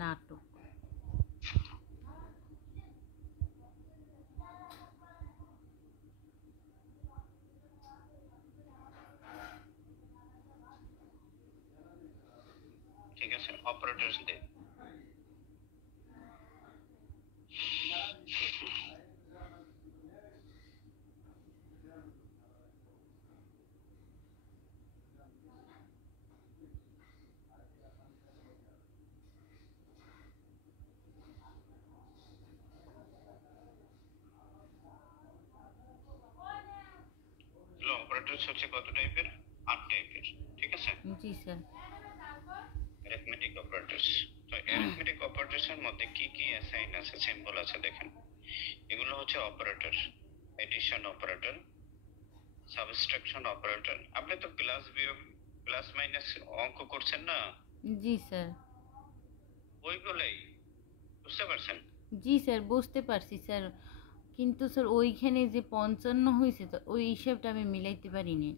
নাটক। ঠিক আছে, অপারেটরস দে। অপারেটরস হচ্ছে কত টাইপের? 8 টাইপের। ঠিক আছে, জি স্যার। Arithmetic operators. তো অ্যারিথমেটিক অপারেটরস এর মধ্যে কি কি অ্যাসাইন আছে, সিম্বল আছে দেখেন। এগুলো হচ্ছে operator, addition operator, subtraction operator. আপনি তো প্লাস বিয়োগ, প্লাস মাইনাস অঙ্ক করছেন না? জি স্যার। ওইগুলাই, বুঝতে পারছেন? জি স্যার, বুঝতে পারছি স্যার, কিন্তু স্যার ওইখানে যে 55 হয়েছে, তো ওই হিসাবটা আমি মিলাইতে পারিনি।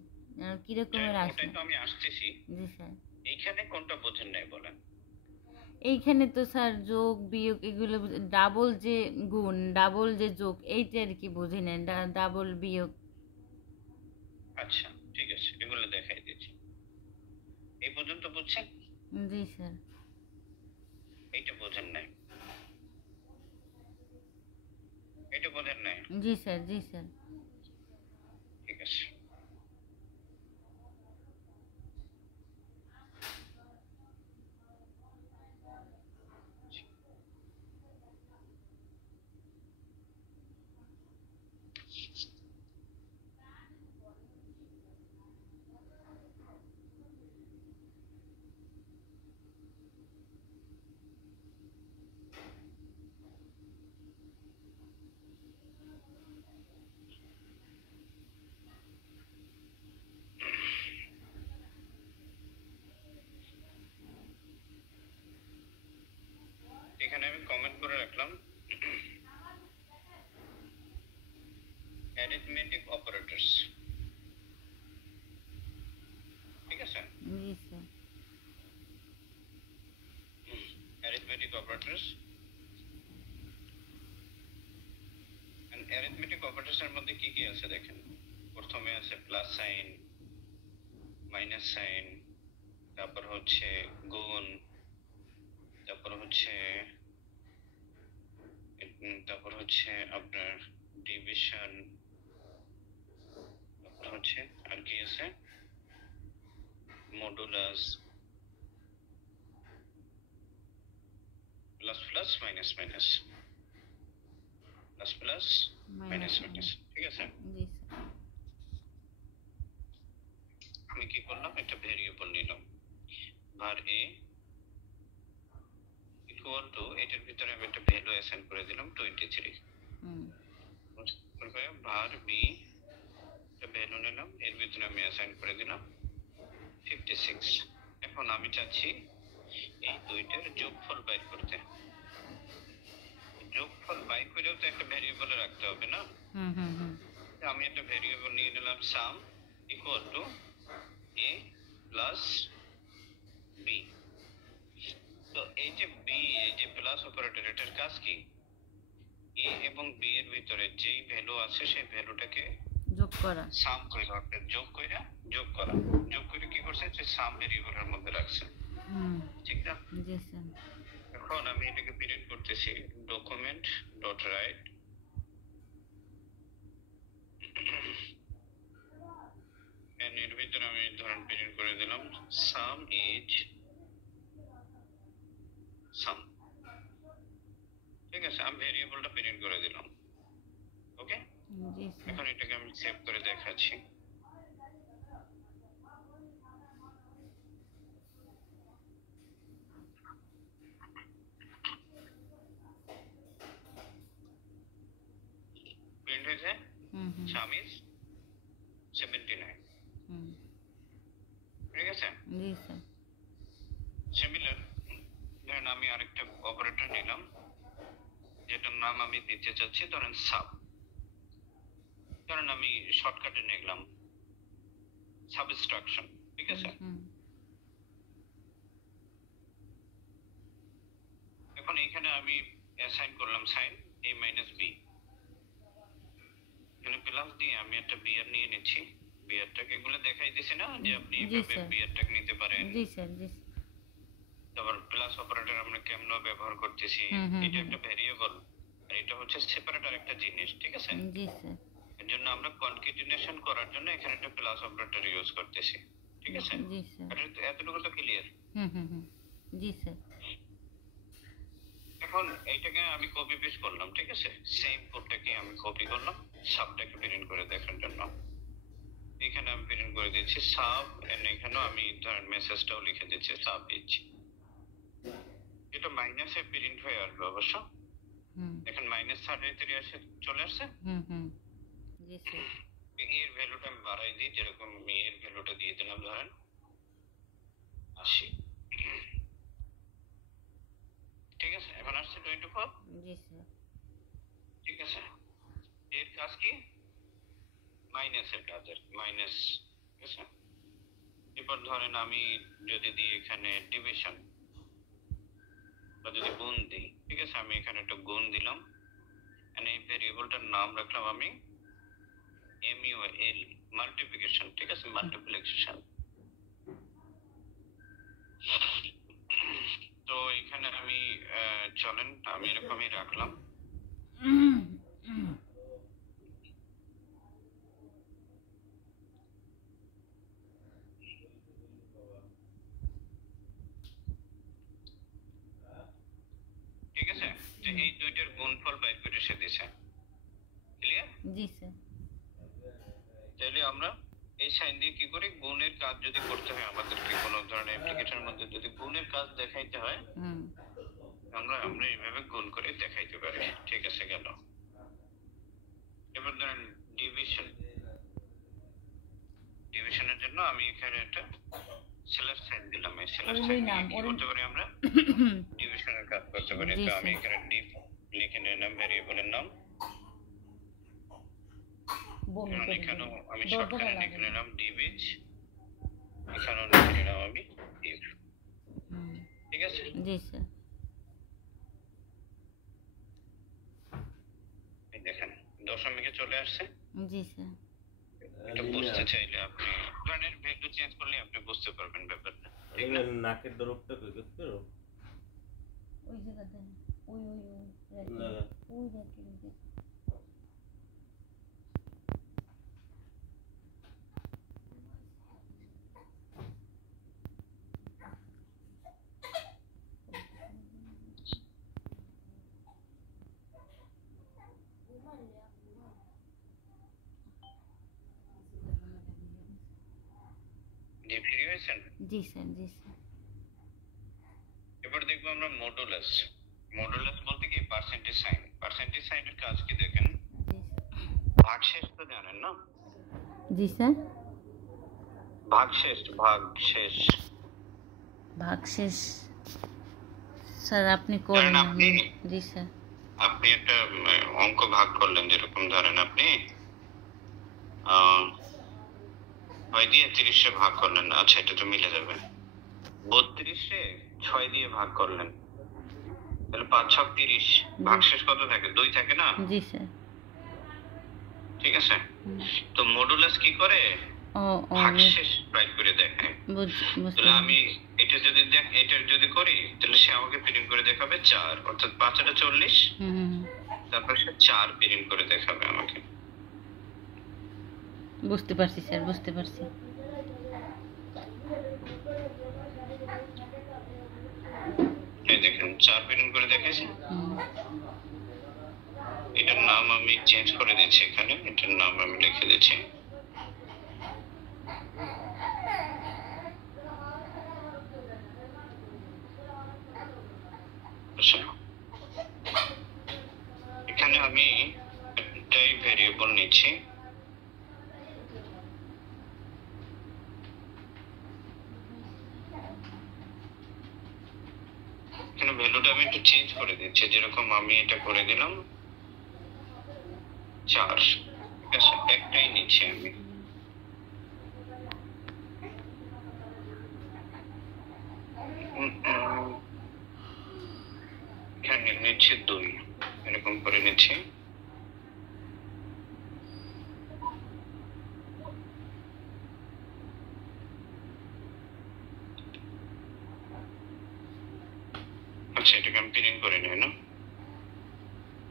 কিরকমের ওটাই আসে? তো আমি আসতেছি। জি স্যার। এইখানে কোনটা বোঝেন নাই বলেন? এইখানে তো স্যার যোগ বিয়োগ এগুলো ডাবল যে গুণ, ডাবল যে যোগ, এইটা আর কি বুঝি না, ডাবল বিয়োগ। আচ্ছা ঠিক আছে, এগুলো দেখাই দিচ্ছি। এই পর্যন্ত বুঝছেন? জি স্যার। এইটা বোঝেন নাই, এটা বোঝেন নাই। জি স্যার। জি স্যার। ঠিক আছে, এখানে আমি কমেন্ট করে রাখলাম অ্যারিথমেটিক অপারেটরস। ঠিক আছে, জি sir. Arithmetic operators. Arithmetic operators এর মধ্যে কি কি আছে দেখেন। প্রথমে আছে প্লাস সাইন, মাইনাস সাইন, তারপর হচ্ছে গুণ, তারপর হচ্ছে আপনার ডিভিশন, তারপর হচ্ছে আর কি আছে, modulus, plus plus minus minus, plus plus minus minus. ঠিক আছে, জি স্যার। আমি কি করলাম, একটা ভেরিয়েবল নিলাম, var a ইকুয়াল টু, এটার ভিতরে আমি একটা ভ্যালু অ্যাসাইন করে দিলাম 23। তারপরে var b একটা ভ্যালু নিলাম, এর ভিতরে আমি অ্যাসাইন করে দিলাম 56। এখন আমি চাচ্ছি এই দুইটার যোগফল বাইর করতে। যোগফল বাইর করেও তো একটা ভ্যারিয়েবলে রাখতে হবে না? আমি একটা ভ্যারিয়েবল নিয়ে নিলাম সাম equal to a plus b। তো এই যে বি, এই যে প্লাস অপারেটর, এটার কাজ কি? এ এবং বি এর ভিতরে যেই ভ্যালু আছে সেই ভ্যালুটাকে যোগ করা, সাম করে, অর্থাৎ যোগ কইরা, যোগ করা। যোগ করে কি করছে, যে সাম ভেরিয়েবলের মধ্যে রাখছে। ঠিক না? জি স্যার। এখন আমি এটাকে প্রিন্ট করতেছি, ডকুমেন্ট ডট রাইট, এর ভিতরে আমি ধরেন প্রিন্ট করে দিলাম সাম ইজ সাম। ঠিক আছে, আমি ভেরিয়েবলটা প্রিন্ট করে দিলাম। ওকে, জি স্যার। এখন এটাকে আমি সেভ করে দেখাচ্ছি। প্রিন্ট হয়েছে সাম ইজ 79। ঠিক আছে, জি স্যার। সিমিলার ধরেন আমি আরেকটা অপারেটর নিলাম, যেটার নাম আমি দিতে চাচ্ছি ধরেন সাব। ধরেন আমি শর্টকাটে নিলাম সাবট্রাকশন। ঠিক আছে, এখানে আমি অ্যাসাইন করলাম সাইন a মাইনাস b, এখানে প্লাস দিয়ে আমি একটা বিয়ার নিয়ে নিচ্ছি। বিয়ারটাকে এগুলো দেখাই দিছি না যে আপনি এইভাবে বিয়ারটাকে নিতে পারেন। জি স্যার, জি। তারপর প্লাস অপারেটর আমরা কেমনে ব্যবহার করতেছি, এটা একটা ভেরিয়েবল আর এটা হচ্ছে সেপারেট আরেকটা জিনিস, ঠিক আছে? জি স্যার। এর জন্য আমরা কনক্যাটিনেশন করার জন্য এখানে একটা প্লাস অপারেটর ইউজ করতেছি, ঠিক আছে? জি স্যার। এতটুকু তো ক্লিয়ার? জি স্যার। এখন এইটাকে আমি কপি পেস্ট করলাম, ঠিক আছে? সেম কোডটাকে আমি কপি করলাম সাবটাকে প্রিন্ট করে দেখার জন্য। এখানে আমি প্রিন্ট করে দিচ্ছি সাব, এন্ড এখানেও আমি ধরেন মেসেজটাও লিখে দিচ্ছি সাব দিচ্ছি। এটা মাইনাসে প্রিন্ট হয়ে আসবে অবশ্য। এখন -33 আসে চলে আসছে। জি স্যার। এর ভ্যালুটা আমি বাড়াই দিই, যেরকম আমি এর ভ্যালুটা দিয়ে দিলাম ধরেন 80, ঠিক আছে? এখন আসছে 24। জি স্যার। ঠিক আছে, এর কাজ কি? মাইনাসের কাজ, আর মাইনাস, ঠিক আছে? এরপর ধরেন আমি যদি দিই এখানে ডিভিশন বা যদি গুণ দিই, ঠিক আছে? আমি এখানে একটা গুণ দিলাম, এন্ড এই ভেরিয়েবলটার নাম রাখলাম আমি MUL, মাল্টিপ্লিকেশন, ঠিক আছে? মাল্টিপ্লিকেশন। তো এখানে আমি চলেন আমি এরকমই রাখলাম। ঠিক আছে, তো এই দুইটার গুণফল বাইর করে এসে দিয়েছে। ক্লিয়ার? জি স্যার। তাহলে আমরা এই সাইন দিয়ে কি করি, গুণের কাজ যদি করতে হয় আমাদেরকে কোনো ধরনের অ্যাপ্লিকেশনের মধ্যে যদি গুণের কাজ দেখাইতে হয়, আমরা এইভাবে গুণ করে দেখাইতে পারি, ঠিক আছে? গেল। এবার ধরেন ডিভিশন, ডিভিশনের জন্য আমি এখানে একটা স্ল্যাশ সাইন দিলাম। এই স্ল্যাশ সাইন দিয়ে কি করতে পারি আমরা? ডিভিশনের কাজ করতে পারি। তো আমি এখানে ডিভ লিখে নিলাম ভেরিয়েবলের নাম, এখানেও আমি শর্টকাটে লিখে নিলাম ডিভিজ, এখানেও লিখে নিলাম আমি ডিভ, ঠিক আছে? জি স্যার। এই দেখেন দশমিকে চলে আসছে। জি স্যার। এটা বুঝতে চাইলে আপনি গানের ভ্যালু চেঞ্জ করলে আপনি বুঝতে পারবেন ব্যাপারটা, ঠিক না? নাকের দরবটা কই গেছে? ওই জায়গাতে ওই রাখি। জি স্যার, জি স্যার। এবার দেখবো আমরা মডুলাস। মডুলাস বলতে কি পার্সেন্টেজ সাইন। পার্সেন্টেজ সাইনের কাজ কি দেখেন, ভাগশেষ তো জানেন না? জি স্যার। ভাগশেষ, ভাগশেষ, ভাগশেষ স্যার আপনি করেন। জি স্যার। আপনি একটা অঙ্ক ভাগ করলেন, যেরকম ধরেন আপনি 6 দিয়ে 30 ভাগ করলেন, আচ্ছা এটা তো মিলে যাবে। 32 6 দিয়ে ভাগ করলেন, তাহলে 5 6 30, ভাগশেষ কত থাকে? 2 থাকে না? জি স্যার। ঠিক আছে, তো মডুলাস কি করে? ভাগশেষ বাইর করে দেখায়। তাহলে আমি এটা যদি করি, তাহলে সে আমাকে প্রিন্ট করে দেখাবে 4, অর্থাৎ 5 এটা 40, তারপর সে 4 প্রিন্ট করে দেখাবে আমাকে। বুঝতে পারছি স্যার, বুঝতে পারছি। এই দেখেন 4 প্রিন্ট করে দেখাইছি। এটার নাম আমি চেঞ্জ করে দিচ্ছি, এখানে এটার নাম আমি লিখে দিচ্ছি এখানে আমি একটাই ভেরিয়েবল নিচ্ছি, এখানে ভ্যালুটা আমি একটু চেঞ্জ করে দিচ্ছি, যেরকম আমি এটা করে দিলাম 4, ঠিক আছে? একটাই নিচ্ছি আমি। এখানে নিচ্ছি 2, এরকম করে নিচ্ছি। আচ্ছা, এটাকে আমি প্রিন্ট করে নিই না,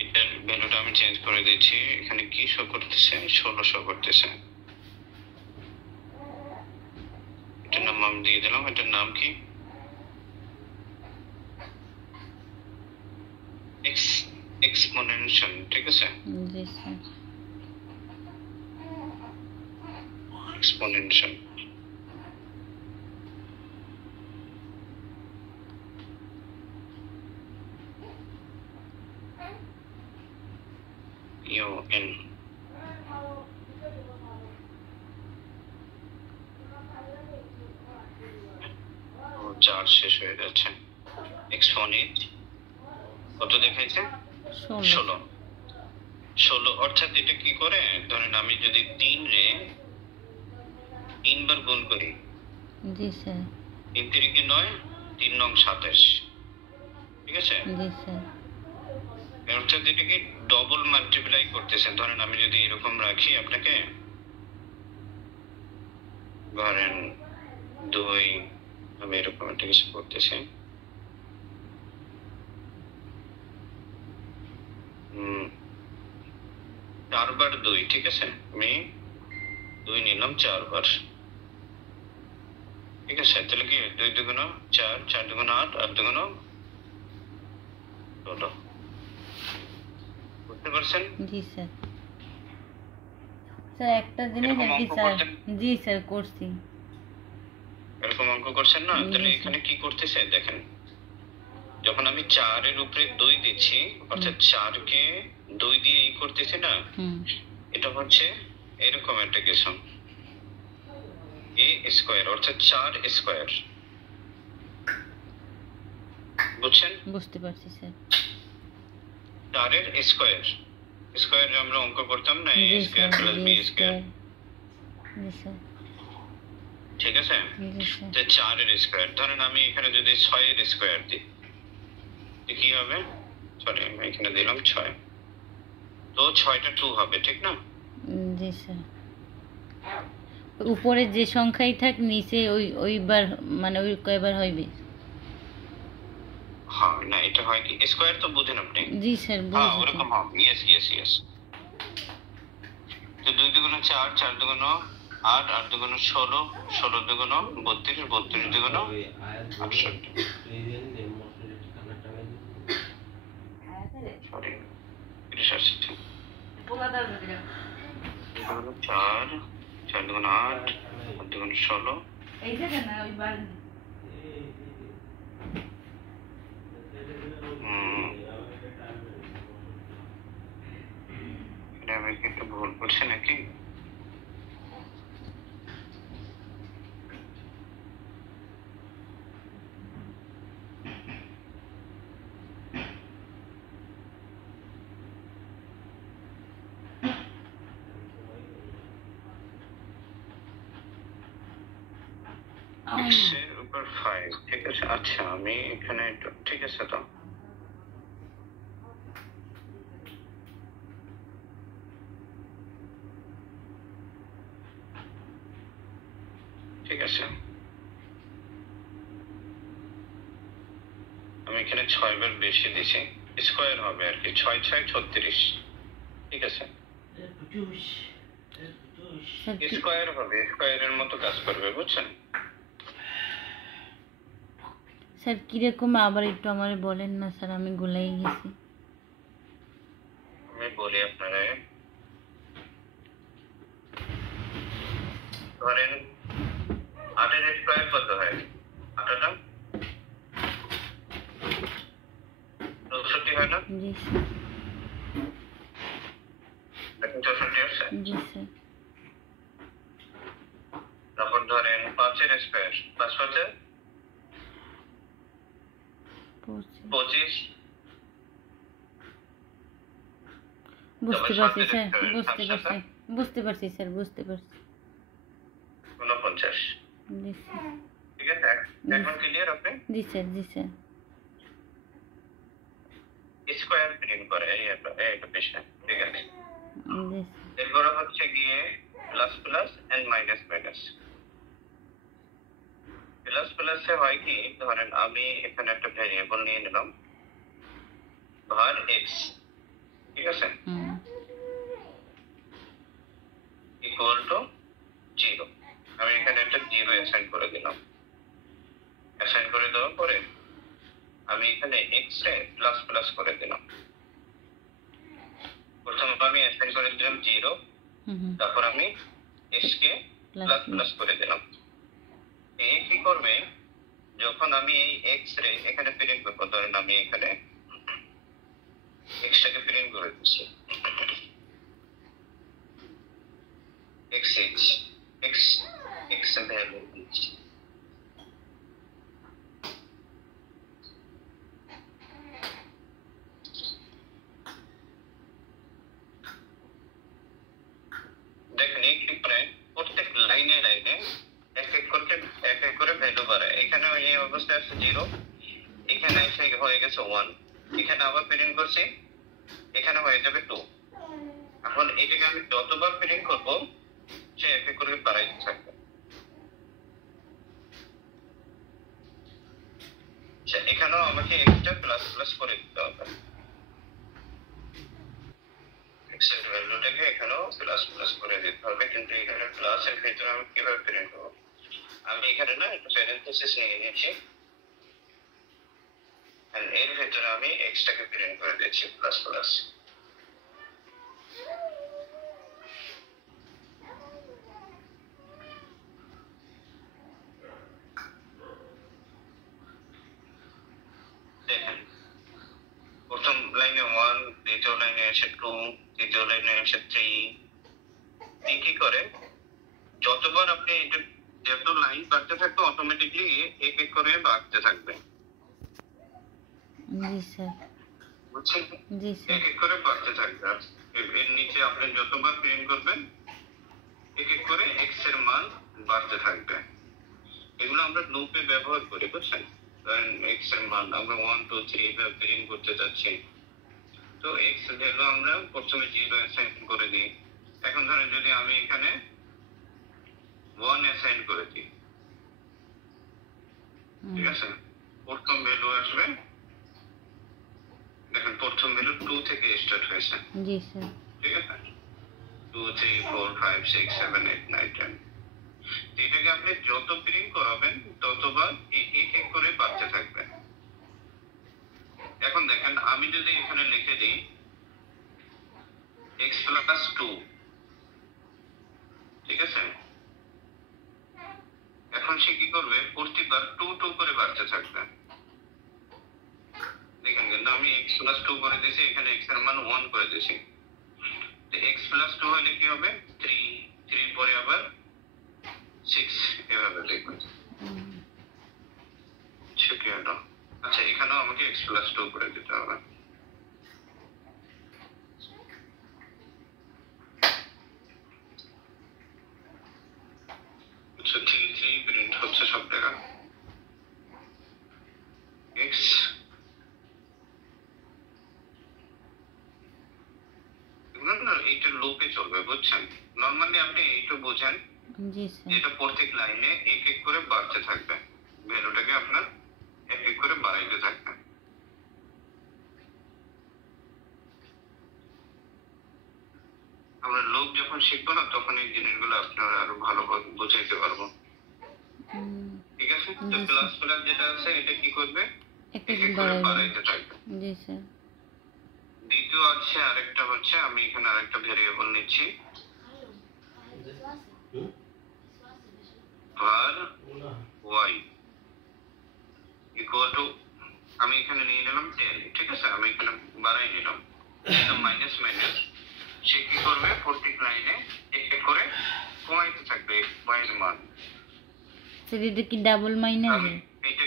এটার ভ্যালুটা আমি চেঞ্জ করে দিচ্ছি। এখানে কি শো করতেছে? 16 শো করতেছে। এটার নাম আমি দিয়ে দিলাম। এটার নাম কি? এক্সপোনেনশিয়াল, ঠিক আছে? জি স্যার। এক্সপোনেনশিয়াল। UN 4 শেষ হয়ে যাচ্ছে। এক্সপোনেন্ট কত দেখাইছে? 16। 16 অর্থাৎ এটা কি করে, ধরেন আমি যদি 3 রে 3 বার গুণ করি। জি স্যার। 3 তিরিকে 9, 3 নং 27, ঠিক আছে? জি স্যার। অর্থাৎ এটাকে ডবল মাল্টিপ্লাই করতেছে। ধরেন আমি যদি এরকম রাখি আপনাকে, ধরেন 2, আমি এরকম একটা কিছু করতেছি। 4 বার 2, ঠিক আছে? আমি 2 নিলাম 4 বার, ঠিক আছে? তাহলে কি 2 দুগুণ 4, 4 দুগুণ 8, 8 দুগুণ 16। বুঝতে পারছেন? জি স্যার। স্যার একটা জিনিস আর কি স্যার। জি স্যার করছি। এরকম অঙ্ক করছেন না? তাহলে এখানে কি করতেছে দেখেন, যখন আমি 4 এর উপরে 2 দিচ্ছি, অর্থাৎ 4 কে 2 দিয়ে এই করতেছি না, এটা হচ্ছে এরকম একটা কিছু, a স্কয়ার, অর্থাৎ 4 স্কয়ার। বুঝছেন? বুঝতে পারছি স্যার। 4 এর স্কয়ার, স্কয়ার আমরা অঙ্ক করতাম না, a square plus b square. G sir. ঠিক আছে? তো 4 এর স্কয়ার, ধরেন আমি এখানে যদি 6 এর স্কয়ার দিই, কি হবে? সরি, আমি এখানে দিলাম 6, তো 6টা 2 হবে, ঠিক না? জি স্যার। উপরে যে সংখ্যাই থাক নিচে ওইবার মানে ওই কয়বার হইবে? হ্যাঁ, না এটা হয় কি, স্কয়ার তো বুঝেন আপনি? জি স্যার বুঝছি। হ্যাঁ, ওরকম হবে। Yes yes yes. তো 2 দুগুণ 4, 4 দুগুণ 8, 8 দুগুণ 16, 16 দুগুণ 32, 32 দুগুণ 68। সরি, 4, 4 দুগুণ 8, 8 দুগুণ 16। এই যে না ওইবার আমি কিন্তু ভুল করছি নাকি? এর উপর 5, ঠিক আছে? আচ্ছা, আমি এখানে ঠিক আছে তো, ঠিক আছে। আমি এখানে 6 বার বেশি দিছি, স্কয়ার হবে আর কি, 6 6 36, ঠিক আছে? স্কয়ার হবে, স্কয়ারের মতো কাজ করবে, বুঝছেন? স্যার কিরকম আবার একটু আমারে বলেন না স্যার, আমি গুলাই গেছি। আমি বলি আপনারা, ধরেন 8 এর স্কয়ার কত হয়? 8 টা 64 হয় না? জি স্যার। দেখুন 64 আসছে। জি স্যার। তারপর ধরেন 5 এর স্কয়ার, 5 5 এ 25। বুঝতে পারছি স্যার, বুঝতে পারছি স্যার, বুঝতে পারছি। 49। জি স্যার। ঠিক আছে, এখন ক্লিয়ার আপনি? জি স্যার। জি স্যার। করে এই একটা বিষয়, ঠিক আছে। জি এরপরে হচ্ছে গিয়ে plus plus and minus minus. Plus প্লাসে হয় কি, ধরেন আমি এখানে একটা ভেরিয়েবল নিয়ে নিলাম var x, ঠিক আছে, ইকুয়াল টু 0। আমি এখানে একটা 0 অ্যাসাইন করে দিলাম। অ্যাসাইন করে দেওয়ার পরে আমি এখানে x এ প্লাস প্লাস করে দিলাম। প্রথম আমি অ্যাসাইন করে দিলাম 0, তারপর আমি x কে প্লাস প্লাস করে দিলাম। এই কি করবে, যখন আমি এই x রে এখানে প্রিন্ট করব, ধরেন আমি এখানে x টাকে প্রিন্ট করে দিচ্ছি, xh x x ভ্যালু দিচ্ছি। দেখেন এই কি করে প্রত্যেক লাইনে লাইনে এক এক করে ভ্যালু বাড়ায়। এখানে এই অবস্থায় আছে 0, এখানে এসে হয়ে গেছে 1, এখানে আবার প্রিন্ট করছি, এখানে হয়ে যাবে 2। এখন এটাকে আমি যতবার প্রিন্ট করব সে এক এক করে বাড়াইতে থাকবে। এখানেও আমাকে এক্সট্রা প্লাস প্লাস করে দিতে হবে, x এর ভ্যালুটাকে এখানেও প্লাস প্লাস করে দিতে হবে। কিন্তু এখানে প্লাস এর ভিতরে আমি কিভাবে প্রিন্ট করব, আমি এখানে না একটা প্যারেনথেসিস নিয়ে নিয়েছি, এর ভিতরে আমি x টাকে প্রিন্ট করে দিয়েছি প্লাস প্লাস। দেখেন প্রথম লাইনে 1, দ্বিতীয় লাইনে এসে 2, তৃতীয় লাইনে এসে 3। কি করে যতবার আপনি যত লাইন বাড়তে থাকবে অটোমেটিকলি এক এক করে বাড়তে থাকবে। জি স্যার, বুঝছেন? জি স্যার। এক এক করে বাড়তে থাকবে। আর এর নিচে আপনি যতবার প্রিন্ট করবেন এক এক করে x এর মান বাড়তে থাকবে। এগুলো আমরা লুপে ব্যবহার করি, বুঝছেন? ধরেন x এর মান আমরা 1 2 3 এভাবে প্রিন্ট করতে যাচ্ছি, তো x ভ্যালু আমরা প্রথমে 0 অ্যাসাইন করে দিই। এখন ধরেন যদি আমি এখানে 1 অ্যাসাইন করে দিই, ঠিক আছে, প্রথম ভ্যালু আসবে, দেখেন প্রথম ভ্যালু 2 থেকে স্টার্ট হয়েছে। জি স্যার। ঠিক আছে, 2 3 4 5 6 7 8 9 10। এটাকে আপনি যত প্রিন্ট করাবেন ততবার এক এক করে বাড়তে থাকবে। এখন দেখেন আমি যদি এখানে লিখে দিই x প্লাস 2, ঠিক আছে, এখন সে কি করবে, প্রতিবার 2 2 করে বাড়তে থাকবে। দেখেন কিন্তু আমি x প্লাস 2 করে দিয়েছি, এখানে x এর মান 1 করে দিয়েছি, তো x প্লাস 2 হলে কি হবে 3, 3 পরে আবার 6, এভাবে লিখবেন। কি হলো, আচ্ছা এখানেও আমাকে x প্লাস 2 করে দিতে হবে। আচ্ছা 3 প্রিন্ট হচ্ছে সব জায়গা, x না এইটা লুপে চলবে, বুঝছেন? নরমালি আপনি এইটা বোঝেন, জি স্যার। এটা প্রত্যেক লাইনে এক এক করে বাড়তে থাকবে, ভ্যালুটাকে আপনার এক এক করে বাড়াইতে থাকবে। আমরা লুপ যখন শিখবো না তখন এই জিনিসগুলো আপনারা আরো ভালোভাবে বুঝাইতে পারবো, ঠিক আছে? তো প্লাস প্লাস যেটা আছে এটা কি করবে, এক এক করে বাড়াইতে থাকবে। জি স্যার। দ্বিতীয় আছে আরেকটা হচ্ছে, আমি এখানে আরেকটা ভেরিয়েবল নিচ্ছি var y ইকুয়াল টু, আমি এখানে নিয়ে নিলাম 10, ঠিক আছে, আমি এখানে বাড়াই নিলাম, এটা মাইনাস মাইনাস, সে কি করবে প্রত্যেক লাইনে এক এক করে কমাইতে থাকবে y এর মান। স্যার এটা কি ডাবল মাইনাস? এটা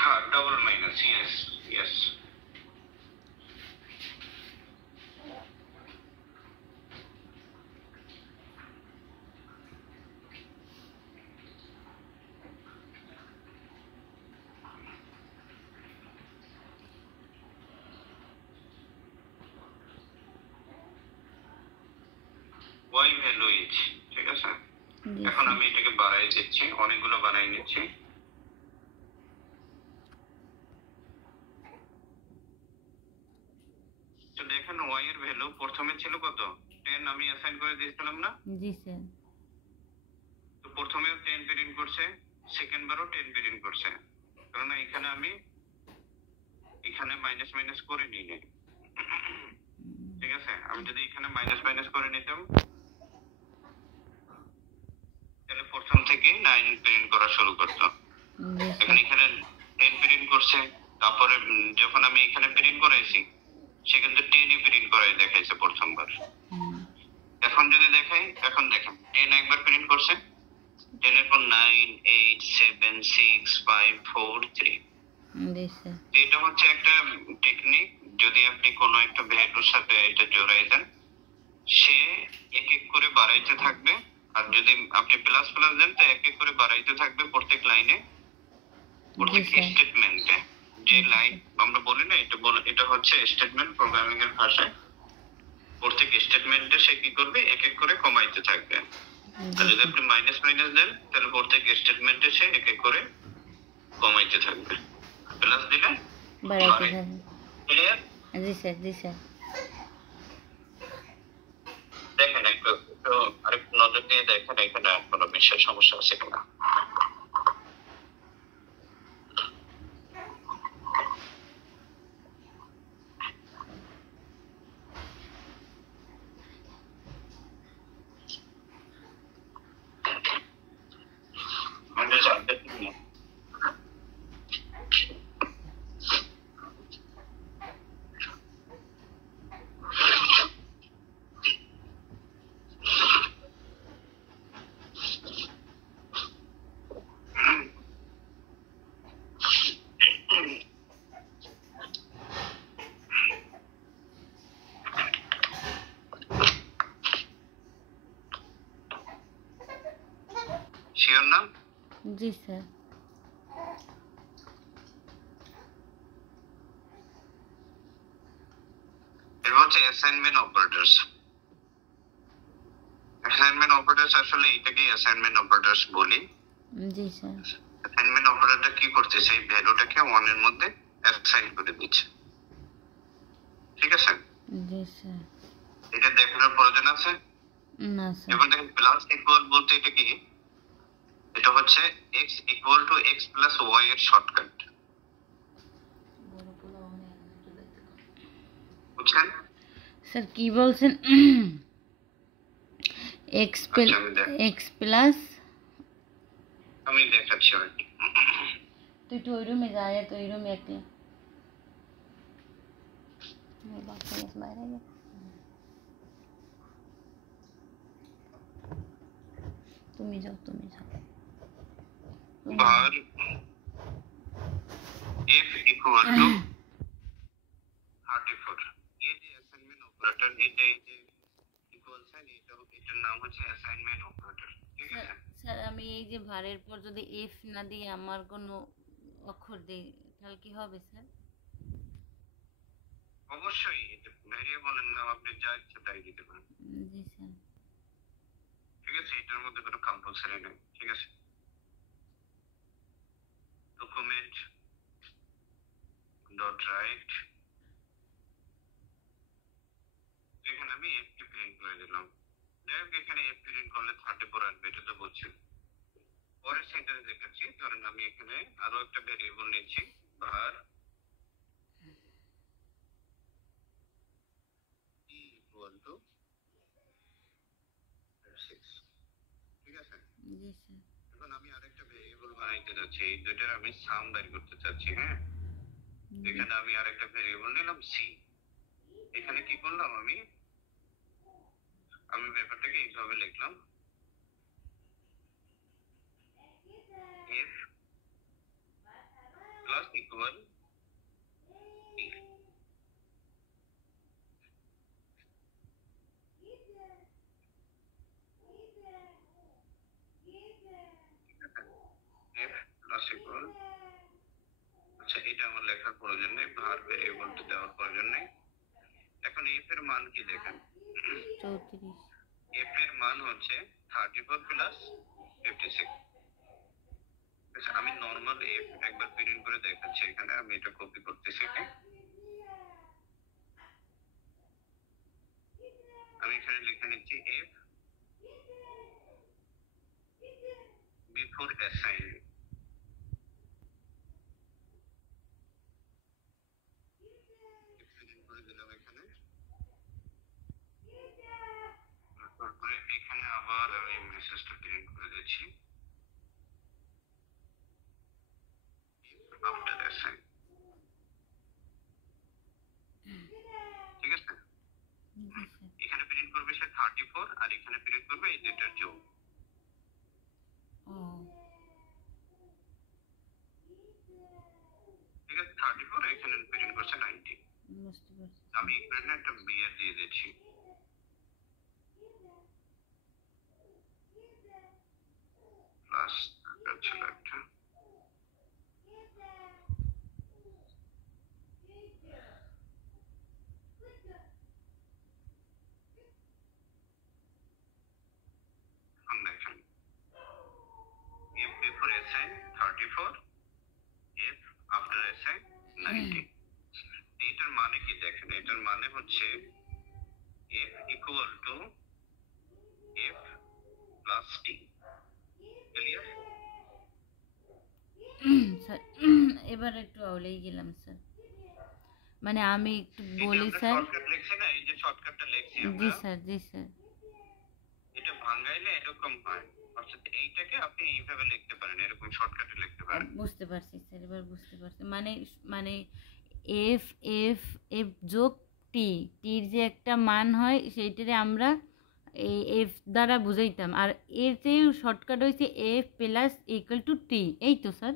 হ্যাঁ double minus, yes yes. y value is, ঠিক আছে। জি এখন স্যার। আমি এটাকে বাড়াই দিচ্ছি, অনেকগুলো বানাই নিচ্ছি। তো দেখেন y এর ভ্যালু প্রথমে ছিল কত, 10 আমি অ্যাসাইন করে দিয়েছিলাম না? জি স্যার। তো প্রথমেও 10 প্রিন্ট করছে, সেকেন্ড বারও 10 প্রিন্ট করছে, কারণ এখানে আমি এখানে মাইনাস মাইনাস করে নিই নাই, ঠিক আছে। আমি যদি এখানে মাইনাস মাইনাস করে নিতাম তাহলে প্রথম থেকে 9 প্রিন্ট করা শুরু করতো। জি এখন স্যার। এখানে 10 প্রিন্ট করছে, তারপরে যখন আমি এখানে প্রিন্ট করাইছি সে কিন্তু 10 প্রিন্ট করাই দেখাইছে প্রথমবার। এখন যদি দেখাই, এখন দেখেন 10 একবার প্রিন্ট করছে, 10 এর পর 9 8 7 6 5 4 3। জি স্যার। এটা হচ্ছে একটা টেকনিক, যদি আপনি কোনো একটা ভ্যালুর সাথে এটা জোড়াই দেন সে এক এক করে বাড়াইতে থাকবে, আর যদি আপনি প্লাস প্লাস দেন তো এক এক করে বাড়াইতে থাকবে প্রত্যেক লাইনে, জি প্রত্যেক স্যার। স্টেটমেন্টে। যে লাইন আমরা বলি না, এটা হচ্ছে স্টেটমেন্ট প্রোগ্রামিং এর ভাষায়। প্রত্যেক স্টেটমেন্টে সে কি করবে, এক এক করে কমাইতে থাকবে। আর যদি আপনি মাইনাস মাইনাস দেন তাহলে প্রত্যেক স্টেটমেন্টে সে এক এক করে কমাইতে থাকবে, প্লাস দিলে বাড়াইতে বাড়ে। থাকবে। ক্লিয়ার? জি স্যার। জি স্যার। দেখেন একটু একটু আরেকটু নজর দিয়ে দেখেন এখানে কোনো বিষয় সমস্যা আছে কিনা। আমাদের সাবজেক্ট নিয়ে শিওর না? জি স্যার। এর হচ্ছে অ্যাসাইনমেন্ট অপারেটরস। অ্যাসাইনমেন্ট অপারেটরস আসলে এটাকেই অ্যাসাইনমেন্ট অপারেটরস বলি। জি স্যার। অ্যাসাইনমেন্ট অপারেটর কি করতেছে, এই ভ্যালুটাকে 1 এর মধ্যে অ্যাসাইন করে দিচ্ছে, ঠিক আছে। জি স্যার। এটা দেখানোর প্রয়োজন আছে? না স্যার। এবার দেখেন প্লাস ইকুয়াল বলতে এটা কি, এটা হচ্ছে x equal to x plus y এর শর্টকাট, বুঝছেন? স্যার কি বলছেন? X plus. আমি দেখাচ্ছি আরেকটু। তুই তো ওই রুমে যা, তো ওই রুমে একলা বাইরে গেছে। তুমি যাও, তুমি যাও। var f equal to 34, এই যে অ্যাসাইনমেন্ট অপারেটর, এটা এই যে ইকুয়াল সাইন, এটার নাম হচ্ছে অ্যাসাইনমেন্ট অপারেটর, ঠিক আছে। স্যার আমি এই যে ভারের পর যদি এফ না দিয়ে আমার কোনো অক্ষর দিই তাহলে কি হবে স্যার? অবশ্যই এটা ভ্যারিয়েবলের নাম, আপনি যা ইচ্ছা তাই দিতে পারেন, জি স্যার। ঠিক আছে। এটার মধ্যে কোনো কম্পালসারি নেই, ঠিক আছে। ডকুমেন্ট ডট রাইট, এখানে আমি এফ কে প্রিন্ট করে দিলাম। যাই হোক এখানে এফ প্রিন্ট করলে 34 আসবে, এটা তো বলছি। পরের সেন্টেন্স দেখাচ্ছি, ধরেন আমি এখানে আরো একটা ভ্যারিয়েবল নিচ্ছি, var e equal to 6, ঠিক আছে। জি স্যার। এখন আমি আরেকটা ভ্যারিয়েবল বানাইতে যাচ্ছি, এই দুইটার আমি সাম বের করতে চাচ্ছি, হ্যাঁ। এখানে আমি আরেকটা ভ্যারিয়েবল নিলাম সি। এখানে কি করলাম, আমি ব্যাপারটাকে এইভাবে লিখলাম, f plus equal e, f plus equal, আচ্ছা এটা আমার লেখার প্রয়োজন নেই, var ভ্যারিয়েবলটা দেওয়ার প্রয়োজন নেই। এখন f এর মান কি দেখেন, 34। এফ এর মান হচ্ছে 34 প্লাস 56। আচ্ছা, আমি নরমাল এফ একবার প্রিন্ট করে দেখাচ্ছি। এখানে আমি এটা কপি করতেছি। আমি এখানে লিখে নিচ্ছি এফ বিফোর অ্যাসাইন। প্রিন্ট করে দিলাম এখানে। তারপরে এখানে আবার আমি মেসেজটা প্রিন্ট করে দিচ্ছি আফটার অ্যাসাইন। ঠিক আছে, এখানে প্রিন্ট করবে সে 34 আর এখানে প্রিন্ট করবে এই দুইটার যোগ। ঠিক আছে, 34 এখানে প্রিন্ট করছে 90। বুঝতে পারছি। আমি এখানে একটা বিয়ার দিয়ে দিচ্ছি। প্লাস ছিল একটা। দেখেন F before assign 34, F after assign 90। এটার মানে কি দেখেন, এটার মানে হচ্ছে F equal to F plus T. Clear? Sir এবার একটু আউলেই গেলাম স্যার, মানে আমি একটু বলি স্যার। শর্টকাট লিখছি না, এই যে শর্টকাটটা লিখছি আমরা। জি স্যার, জি স্যার। এটা ভাঙাইলে এরকম হয়, অর্থাৎ এইটাকে আপনি এইভাবে লিখতে পারেন, এরকম শর্টকাটে লিখতে পারেন। বুঝতে পারছি স্যার, এবার বুঝতে পারছি। মানে মানে এফ এফ এফ যোগ টি, টির যে একটা মান হয় সেইটারে আমরা এই এফ দ্বারা বুঝাইতাম, আর এর যে শর্টকাট হয়েছে এফ প্লাস ইকুয়াল টু টি। এই তো স্যার,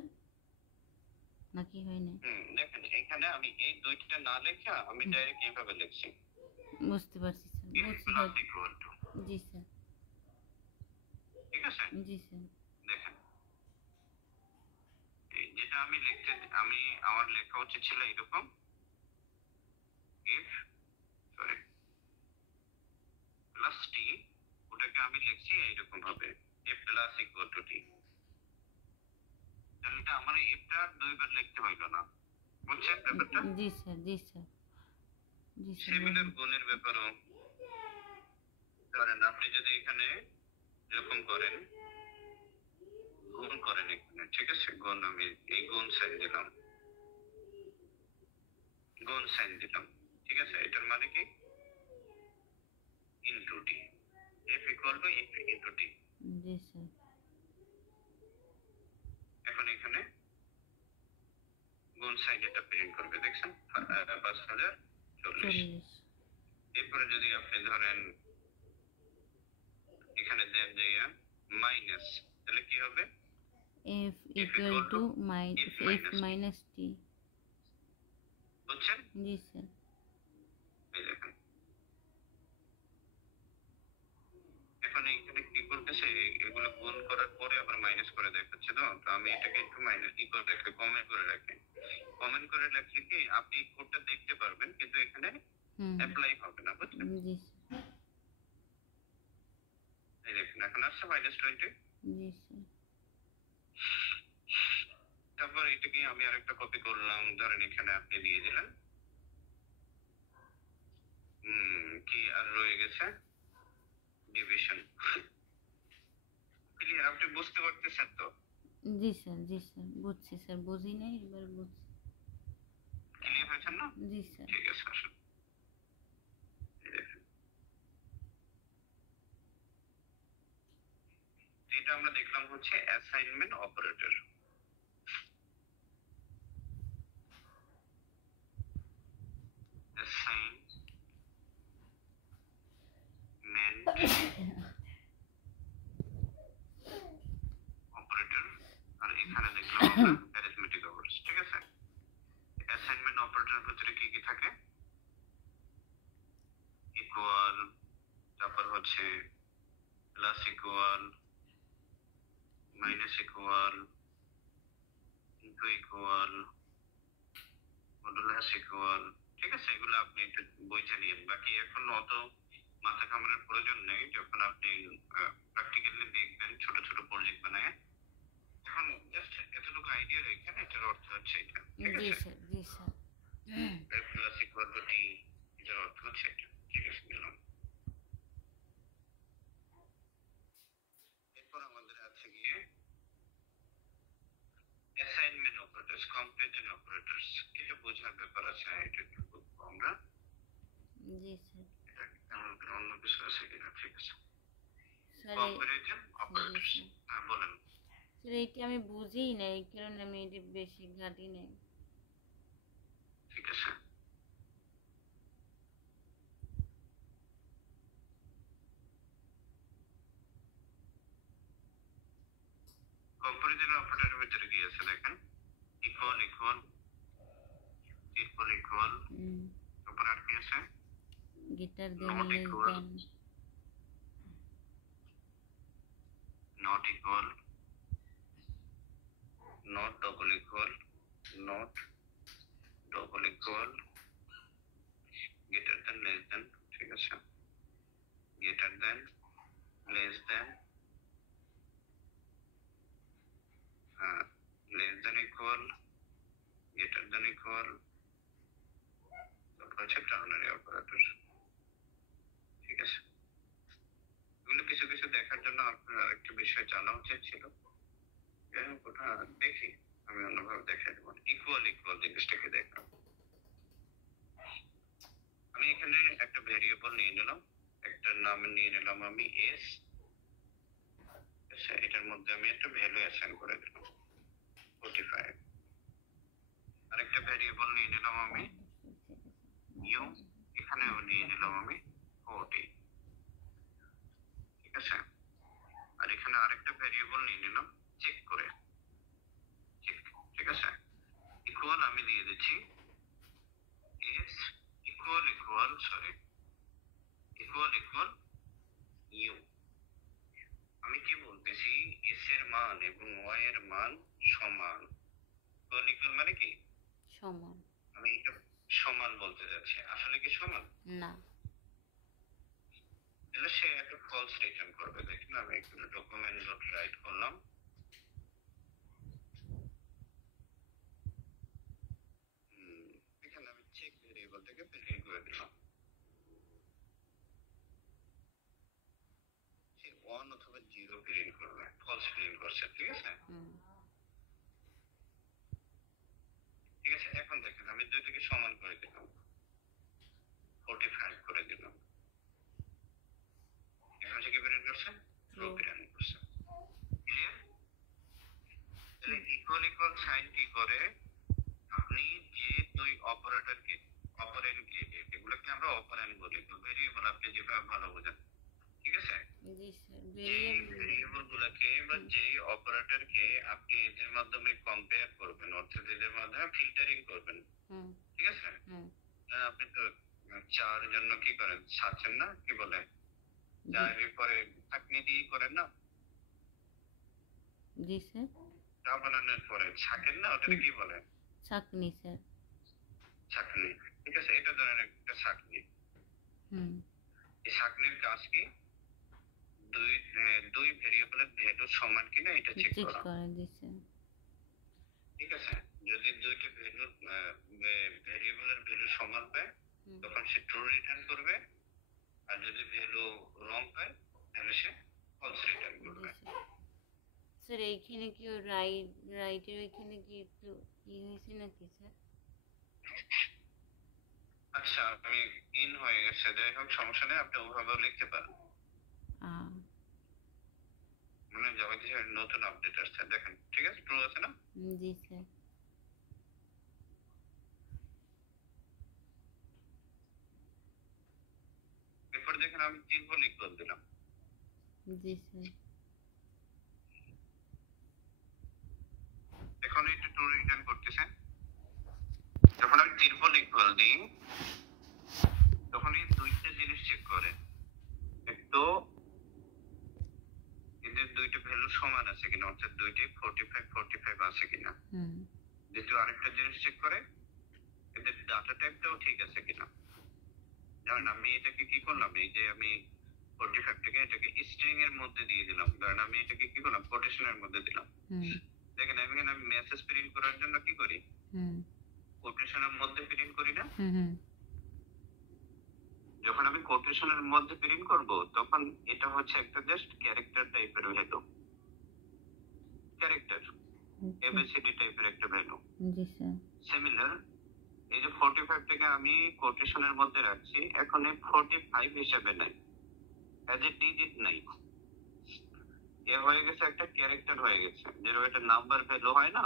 নাকি হয় না? দেখেন এখানে আমি এই দুইটা না লেখা আমি ডাইরেক্ট এইভাবে লিখছি। বুঝতে পারছি স্যার, বুঝতে পারছি। জি স্যার। ঠিক আছে, জি স্যার। দেখেন যেটা আমি লিখতে, আমি আমার লেখা উচিত ছিল এরকম এফ সরি প্লাস টি, ওটাকে আমি লিখছি এইরকম ভাবে এফ প্লাস ইকুয়াল টু টি। তাহলে আমার এফটা দুইবার লিখতে হইল না। বুঝছেন ব্যাপারটা? জি স্যার, জি স্যার, জি স্যার। সিমিলার গুণের ব্যাপারও ধরেন আপনি যদি এখানে এরকম করেন, গুণ করেন এখানে, ঠিক আছে, গুণ, আমি এই গুণ সাইন দিলাম, গুণ সাইন দিলাম। ঠিক আছে, এটার মানে কি into T, F equal to F into T. G sir. এখন এখানে গুণ সাইন এটা প্রিন্ট করবে, দেখছেন 5040। এরপরে যদি আপনি ধরেন এখানে দেন যে মাইনাস, তাহলে কি হবে F equal to F minus T. বুঝছেন? জি স্যার। এই দেখেন এখন এখানে কি করতেছে, এগুলো গুণ করার পরে আবার মাইনাস করে দেখাচ্ছে। তো আমি এটাকে একটু মাইনাস কি করে রাখি, কমেন্ট করে রাখি। কমেন্ট করে রাখলে কি আপনি কোডটা দেখতে পারবেন, কিন্তু এখানে অ্যাপ্লাই হবে না। বুঝছেন? জি স্যার। এই দেখেন এখন আসছে -20। জি স্যার। তারপর এটাকে আমি আরেকটা কপি করলাম, ধরেন এখানে আপনি দিয়ে দিলেন। কি আর রয়ে গেছে ডিভিশন। ক্লিয়ার? আপনি বুঝতে পারতেছেন তো? জি স্যার, জি স্যার, বুঝছি স্যার, বুঝি নাই, এবার বুঝছি। ক্লিয়ার হয়েছে না? জি স্যার। ঠিক আছে, আসুন। এটা আমরা দেখলাম হচ্ছে অ্যাসাইনমেন্ট অপারেটর। অ্যাসাইনমেন্ট অপারেটর, আর এখানে দেখলাম আমরা অ্যারিথমেটিক অপারেটর। ঠিক আছে, অ্যাসাইনমেন্ট অপারেটরের ভিতরে কি কি থাকে? ইকুয়াল, তারপর হচ্ছে plus equal, minus equal, into equal, modulus equal. ঠিক আছে, এগুলো আপনি একটু বই চালিয়ে, বাকি এখন অত মাথা ঘামানোর প্রয়োজন নেই যখন আপনি প্র্যাকটিক্যালি দেখবেন ছোট ছোট প্রজেক্ট বানায়। এখন জাস্ট এতটুকু আইডিয়া রেখেন এটার অর্থ হচ্ছে এটা, ঠিক জি আছে? স্যার, জি স্যার। এর প্লাস ইকুয়াল টু টি, এটার অর্থ হচ্ছে এটা, ঠিক আছে? গেলাম। এরপর আমাদের আছে গিয়ে অ্যাসাইনমেন্ট অপারেটরস, কম্পারিজন অপারেটরস। এটা বোঝার ব্যাপার আছে, এটা একটু বুঝবো আমরা। জি স্যার। এটা এমন কোনো অন্য কিছু আছে কিনা, ঠিক আছে? স্যার কম্পারিজন জি অপারেটরস, স্যার। হ্যাঁ বলেন। স্যার এইটা আমি বুঝিই না, এই কারণে আমি এটা বেশি ঘাটি নাই। ঠিক আছে, কম্পারিজন অপারেটরের ভিতরে কি আছে দেখেন, ইকুয়াল ইকুয়াল, ইকুয়াল ইকুয়াল, তারপর আর কি আছে, greater than, not less equal, than. Not equal, not double equal, not double equal, greater than, less than, ঠিক আছে? Greater than, less than, less than equal, greater than equal, তারপর হচ্ছে ternary operator, ঠিক আছে? এগুলো কিছু কিছু দেখার জন্য আপনার আরেকটা বিষয় জানা উচিত ছিল। যাই হোক, ওটা দেখি, আমি অন্যভাবে দেখাই দেবো। ইকুয়াল ইকুয়াল জিনিসটাকে দেখলাম। আমি এখানে একটা ভেরিয়েবল নিয়ে নিলাম, একটা নাম নিয়ে নিলাম আমি এস। আচ্ছা, এটার মধ্যে আমি একটা ভ্যালু অ্যাসাইন করে দিলাম 45। আরেকটা ভেরিয়েবল নিয়ে নিলাম আমি ইউ, এখানেও নিয়ে নিলাম আমি 40, ঠিক আছে? আর এখানে আরেকটা ভেরিয়েবল নিয়ে নিলাম চেক করে, চেক, ঠিক আছে? ইকুয়াল আমি দিয়ে দিচ্ছি S equal equal, sorry, equal equal U. আমি কি বলতেছি, এস এর মান এবং ওয়াই এর মান সমান। ইকুয়াল ইকুয়াল মানে কি সমান? আমি এটা সমান বলতে যাচ্ছি, আসলে কি সমান না। তাহলে সে একটা ফলস রিটার্ন করবে। দেখেন আমি একটু ডকুমেন্ট ডট রাইট করলাম, এখানে আমি চেক ভেরিয়েবল থেকে প্রিন্ট করে দিলাম, সে 1 অথবা 0 প্রিন্ট করবে, ফলস প্রিন্ট করছে, ঠিক আছে? ঠিক আছে, এখন দেখেন আমি দুইটাকে সমান করে দিলাম, 45 করে দিলাম, এখন সে কি প্রিন্ট করছে, ট্রু প্রিন্ট করছে। ক্লিয়ার? তাহলে ইকুয়াল ইকুয়াল সাইন কি করে, আপনি যে দুই অপারেটরকে, অপারেন্ডকে, এগুলোকে আমরা অপারেন্ড বলি, তো ভেরিয়েবল আপনি যেভাবে ভালো বোঝেন, ঠিক আছে? জি স্যার। যে ভেরিয়েবল গুলোকে বা যে অপারেটরকে আপনি এদের মাধ্যমে কম্পেয়ার করবেন, অর্থাৎ এদের মাধ্যমে ফিল্টারিং করবেন, ঠিক আছে? আপনি তো চার জন্য কি করেন, ছাড়ছেন না, কি বলে, চারের পরে ছাঁকনি দিয়ে করেন না? জি স্যার। চা বানানোর পরে ছাঁকেন না, ওটাকে কি বলে, ছাঁকনি স্যার। ছাঁকনি, ঠিক আছে? এটা ধরেন একটা ছাঁকনি। এই ছাঁকনির কাজ কি, দুই ভেরিয়েবলের ভ্যালু সমান কিনা এটা চেক করা, ঠিক আছে? যদি দুইটা ভেরিয়েবলের ভ্যালু সমান পায় তখন সে ট্রু রিটার্ন করবে, আর যদি ভ্যালু রং পায় তাহলে সে ফলস রিটার্ন করবে। স্যার এইখানে কি রাইটের ওইখানে কি একটু কি হয়েছে নাকি স্যার? আচ্ছা, আমি ইন হয়ে গেছে, যাই হোক সমস্যা নেই, আপনি ওভাবেও লিখতে পারেন। মানে যাবে কিছু নতুন আপডেট আসছে, দেখেন, ঠিক আছে? ট্রু আছে না? জি স্যার। এরপর দেখেন আমি ট্রিপল ইকুয়াল দিলাম। জি স্যার। এখন এটা ট্রু রিটার্ন করতেছে। যখন আমি ট্রিপল ইকুয়াল দিই তখন এই দুইটা জিনিস চেক করে, একটু এদের দুইটা ভ্যালু সমান আছে কিনা, অর্থাৎ দুইটাই 45 45 আছে কিনা। দ্বিতীয় আরেকটা জিনিস চেক করে এদের ডাটা টাইপটাও ঠিক আছে কিনা। ধরেন আমি এটাকে কি করলাম, এই যে আমি 45 থেকে এটাকে স্ট্রিং এর মধ্যে দিয়ে দিলাম, ধরেন আমি এটাকে কি করলাম কোটেশনের মধ্যে দিলাম। দেখেন আমি এখানে মেসেজ প্রিন্ট করার জন্য কি করি, কোটেশনের মধ্যে প্রিন্ট করি না। যখন আমি কোটেশনের মধ্যে প্রিন্ট করব তখন এটা হচ্ছে একটা জাস্ট ক্যারেক্টার টাইপের ভ্যালু, ক্যারেক্টার এবিসিডি টাইপের একটা ভ্যালু। জি স্যার। সিমিলার এই যে 45 থেকে আমি কোটেশনের মধ্যে রাখছি, এখন এই 45 হিসেবে নাই, অ্যাজ এ ডিজিট নাই, এ হয়ে গেছে একটা ক্যারেক্টার হয়ে গেছে, যেরকম একটা নাম্বার ভ্যালু হয় না,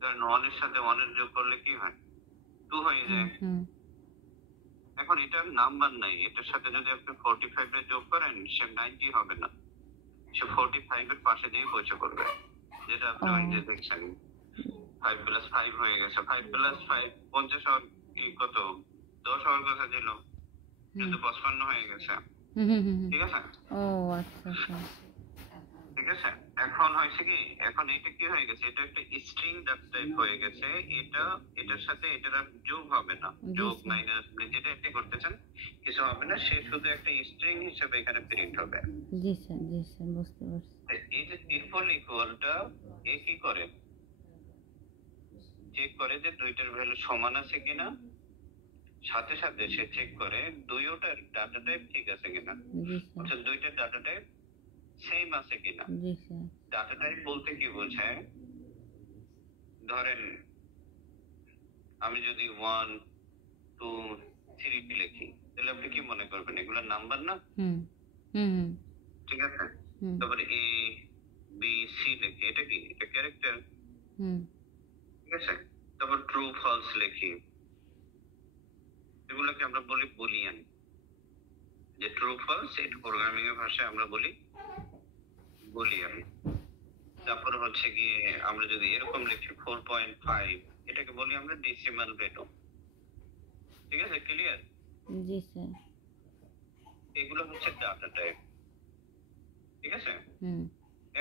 ধরেন 1 এর সাথে 1 এর যোগ করলে কি হয়, 2 হয়ে যায়। এখন এটা নাম্বার নাই, এটার সাথে যদি আপনি 45 এর যোগ করেন সে 90 হবে না, সে 45 এর পাশে দিয়ে বসে পড়বে, যেটা আপনি ওই যে দেখছেন 5 + 5 হয়ে গেছে, 5 + 5 50 হওয়ার কি কত 10 হওয়ার কথা ছিল, কিন্তু 55 হয়ে গেছে। ঠিক আছে। ও আচ্ছা আচ্ছা, ঠিক আছে। এখন হয়েছে কি, এখন এটা কি হয়ে গেছে, এটা একটা স্ট্রিং ডাটা টাইপ হয়ে গেছে, এটা এটার সাথে এটার আর যোগ হবে না, যোগ মাইনাস যেটা আপনি করতেছেন কিছু হবে না, সে শুধু একটা স্ট্রিং হিসেবে এখানে প্রিন্ট হবে। জি স্যার, জি স্যার, বুঝতে পারছি। এই যে ট্রিপল ইকুয়ালটা এ কি করে, চেক করে যে দুইটার ভ্যালু সমান আছে কিনা, সাথে সাথে সে চেক করে দুইটার ডাটা টাইপ ঠিক আছে কিনা, অর্থাৎ দুইটার ডাটা টাইপ সেম আছে কিনা। জি স্যার। ডাটা টাইপ বলতে কি বোঝায়, ধরেন আমি যদি 1 2 3 লিখি তাহলে আপনি কি মনে করবেন এগুলো নাম্বার না? ঠিক আছে। তারপরে এ বি সি লিখি, এটা কি, এটা ক্যারেক্টার। ঠিক আছে। তারপর ট্রু ফলস লিখি, এগুলোকে আমরা বলি বুলিয়ান, যে ট্রু ফলস এটা প্রোগ্রামিং এর ভাষায় আমরা বলি বুলিয়ান। তারপর হচ্ছে গিয়ে আমরা যদি এরকম লিখি 4.5, এটাকে বলি আমরা ডেসিমাল ভ্যালু। ঠিক আছে, ক্লিয়ার? জি স্যার। এগুলো হচ্ছে ডাটা টাইপ। ঠিক আছে।